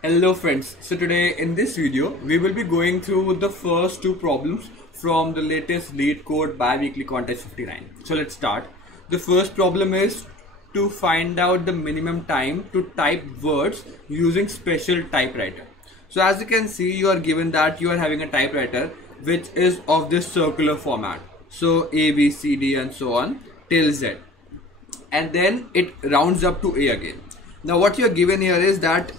Hello friends, so today in this video we will be going through the first two problems from the latest LeetCode bi-weekly contest 59. So let's start. The first problem is to find out the minimum time to type words using special typewriter. So as you can see, you are given that you are having a typewriter which is of this circular format. So A, B, C, D and so on till Z, and then it rounds up to A again. Now what you are given here is that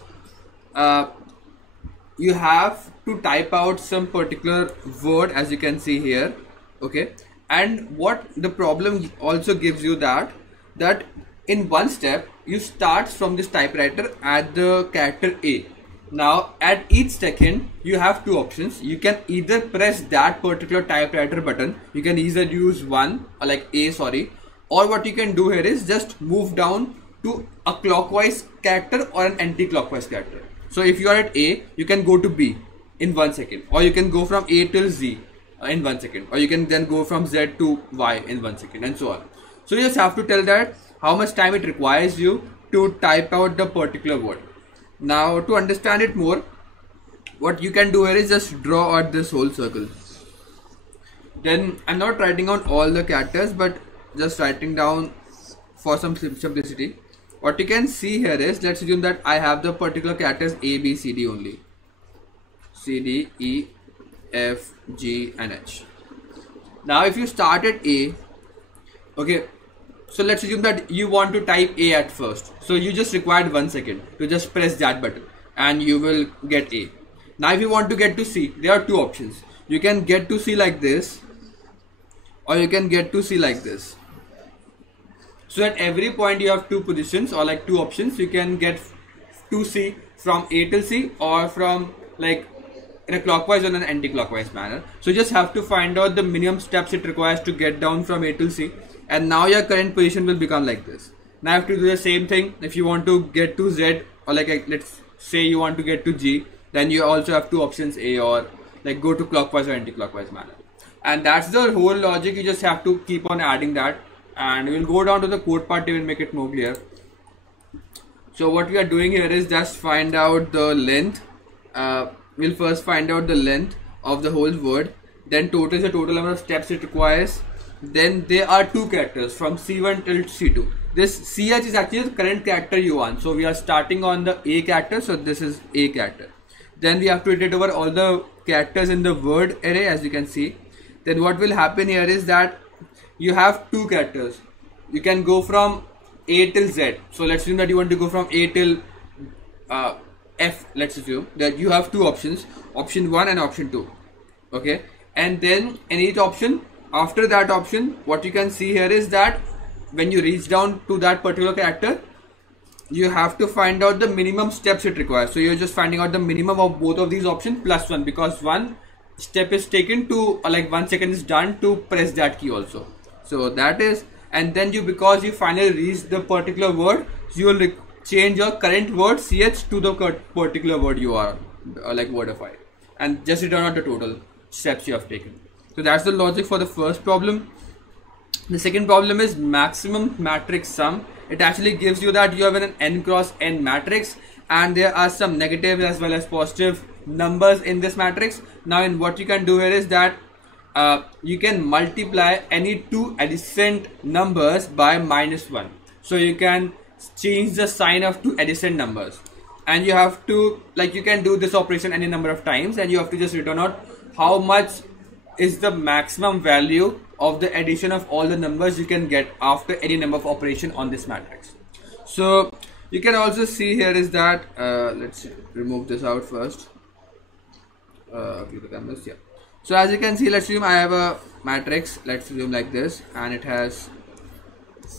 you have to type out some particular word, as you can see here, okay? And what the problem also gives you that in one step you start from this typewriter at the character A. Now at each second you have two options. You can either press that particular typewriter button, you can either use one or like A, sorry, or what you can do here is just move down to a clockwise character or an anti-clockwise character. So if you are at A, you can go to B in 1 second, or you can go from A till Z in 1 second, or you can then go from Z to Y in 1 second, and so on. So you just have to tell that how much time it requires you to type out the particular word. Now to understand it more, what you can do here is just draw out this whole circle. Then I'm not writing on all the characters, but just writing down for some simplicity. What you can see here is, let's assume that I have the particular characters A, B, C, D only. C, D, E, F, G and H. Now if you start at A, okay, so let's assume that you want to type A at first. So you just required 1 second to just press that button and you will get A. Now if you want to get to C, there are two options. You can get to C like this, or you can get to C like this. So at every point you have two positions or like two options. You can get to C from A till C, or from like in a clockwise or an anti-clockwise manner. So you just have to find out the minimum steps it requires to get down from A till C, and now your current position will become like this. Now you have to do the same thing if you want to get to Z, or like let's say you want to get to G, then you also have two options, A or like go to clockwise or anti-clockwise manner. And that's the whole logic. You just have to keep on adding that, and we'll go down to the code part to even make it more clear. So what we are doing here is just find out the length. We'll first find out the length of the whole word, then total is the total number of steps it requires. Then there are two characters from C1 till C2. This CH is actually the current character you want, so we are starting on the A character, so this is A character. Then we have to iterate over all the characters in the word array, as you can see. Then what will happen here is that you have two characters. You can go from A till Z. So let's assume that you want to go from A till F. Let's assume that you have two options, option 1 and option 2. Okay, and then in each option, after that option, what you can see here is that when you reach down to that particular character, you have to find out the minimum steps it requires. So you're just finding out the minimum of both of these options plus 1, because 1 step is taken to like 1 second is done to press that key also. So that is, and then because you finally reach the particular word, so you will change your current word CH to the particular word you are like wordify, and just return out the total steps you have taken. So that's the logic for the first problem. The second problem is maximum matrix sum. It actually gives you that you have an n cross n matrix, and there are some negative as well as positive numbers in this matrix. Now in what you can do here is that you can multiply any two adjacent numbers by -1. So you can change the sign of two adjacent numbers, and you have to, like, you can do this operation any number of times, and you have to just return out how much is the maximum value of the addition of all the numbers you can get after any number of operation on this matrix. So you can also see here is that let's remove this out first. Okay, the canvas, yeah. So as you can see, let's assume I have a matrix, let's assume like this, and it has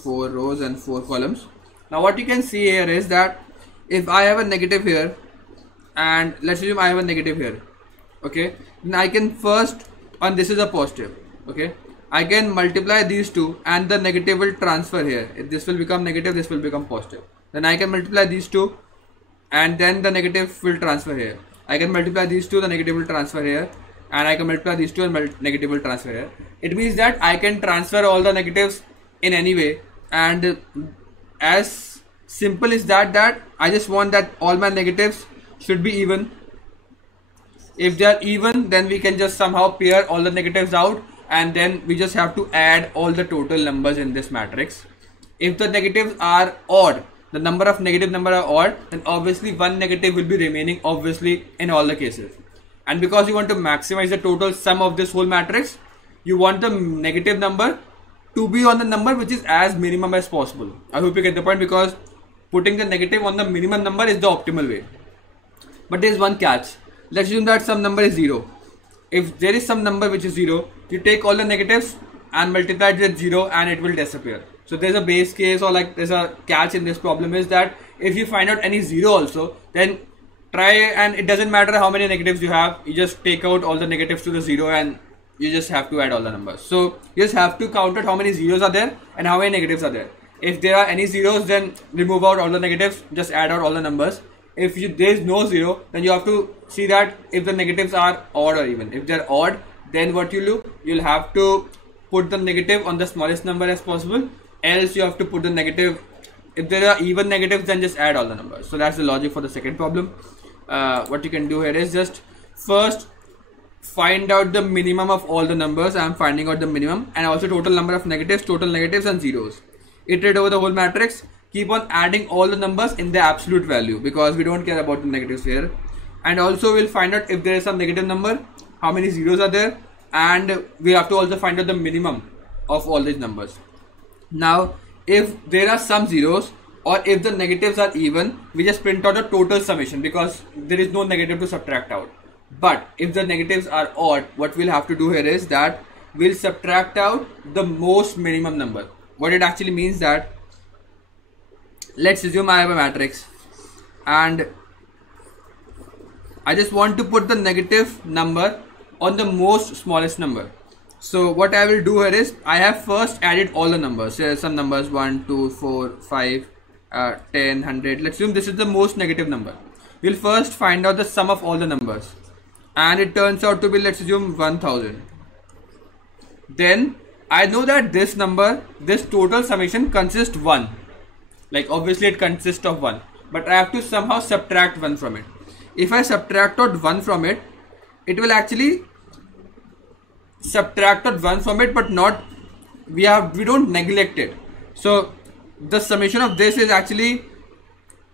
4 rows and 4 columns. Now what you can see here is that if I have a negative here, and let's assume I have a negative here, okay, then I can first, and this is a positive, okay, I can multiply these two and the negative will transfer here. If this will become negative, this will become positive. Then I can multiply these two and then the negative will transfer here. I can multiply these two, the negative will transfer here, and I can multiply these two and negative will transfer here. It means that I can transfer all the negatives in any way, and as simple as that I just want that all my negatives should be even. If they are even, then we can just somehow pair all the negatives out, and then we just have to add all the total numbers in this matrix. If the negatives are odd, the number of negative number are odd, then obviously one negative will be remaining obviously in all the cases. And because you want to maximize the total sum of this whole matrix, you want the negative number to be on the number which is as minimum as possible. I hope you get the point, because putting the negative on the minimum number is the optimal way. But there is one catch. Let's assume that some number is 0. If there is some number which is 0, you take all the negatives and multiply it with 0 and it will disappear. So there's a base case, or like there's a catch in this problem, is that if you find out any 0 also, then try, and it doesn't matter how many negatives you have, you just take out all the negatives to the 0 and you just have to add all the numbers. So you just have to count out how many zeros are there and how many negatives are there. If there are any zeros, then remove out all the negatives, just add out all the numbers. If there is no 0, then you have to see that if the negatives are odd or even. If they're odd, then what you do, you'll have to put the negative on the smallest number as possible, else you have to put the negative. If there are even negatives, then just add all the numbers. So that's the logic for the second problem. What you can do here is just first find out the minimum of all the numbers. I am finding out the minimum, and also total number of negatives, total negatives and zeros. Iterate over the whole matrix. Keep on adding all the numbers in the absolute value, because we don't care about the negatives here. And also we'll find out if there is some negative number, how many zeros are there, and we have to also find out the minimum of all these numbers. Now if there are some zeros, or if the negatives are even, we just print out a total summation, because there is no negative to subtract out. But if the negatives are odd, what we'll have to do here is that we'll subtract out the most minimum number. What it actually means that, let's assume I have a matrix and I just want to put the negative number on the most smallest number. So what I will do here is, I have first added all the numbers. Here are some numbers 1, 2, 4, 5, 10, 100. Let's assume this is the most negative number. We'll first find out the sum of all the numbers, and it turns out to be, let's assume, 1000. Then I know that this number, this total summation consists 1. Like obviously it consists of 1, but I have to somehow subtract 1 from it. If I subtract out 1 from it, it will actually subtract out 1 from it, but not, we don't neglect it. So the summation of this is actually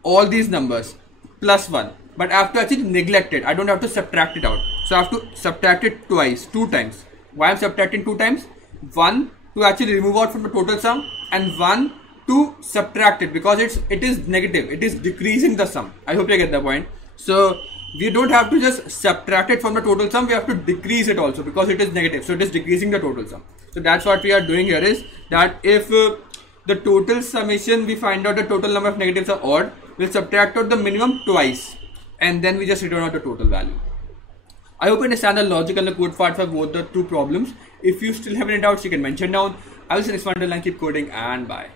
all these numbers plus 1, but I have to actually neglect it. I don't have to subtract it out. So I have to subtract it twice, 2 times. Why I'm subtracting 2 times? 1 to actually remove out from the total sum, and 1 to subtract it, because it is negative, it is decreasing the sum. I hope you get the point. So we don't have to just subtract it from the total sum, we have to decrease it also, because it is negative, so it is decreasing the total sum. So that's what we are doing here, is that if the total summation, we find out the total number of negatives are odd, we'll subtract out the minimum twice, and then we just return out the total value. I hope you understand the logic and the code part for both the two problems. If you still have any doubts, you can mention down. I will see you next one. Till then, keep coding and bye.